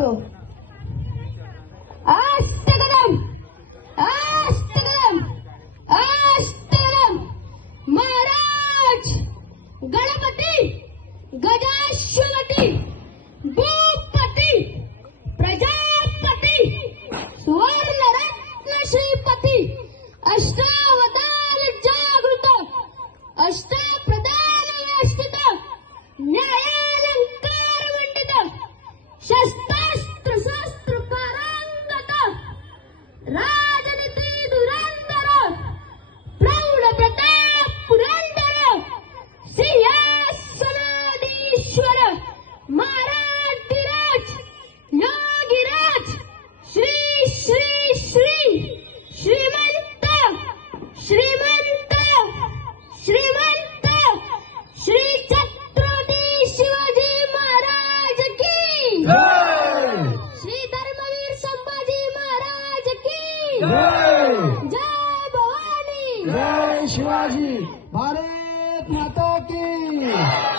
करतो. अष्टकदम अष्टकदम अष्टकदम महाराज गणपती गजाश्वती भूपती प्रजापती सुवर्ण रत्न श्रीपती अष्टावतार जागृत अष्टाप्रधान यष्टित न्यायालंकार मंडित शस्त्र जय भवानी। जय शिवाजी। भारत माता की।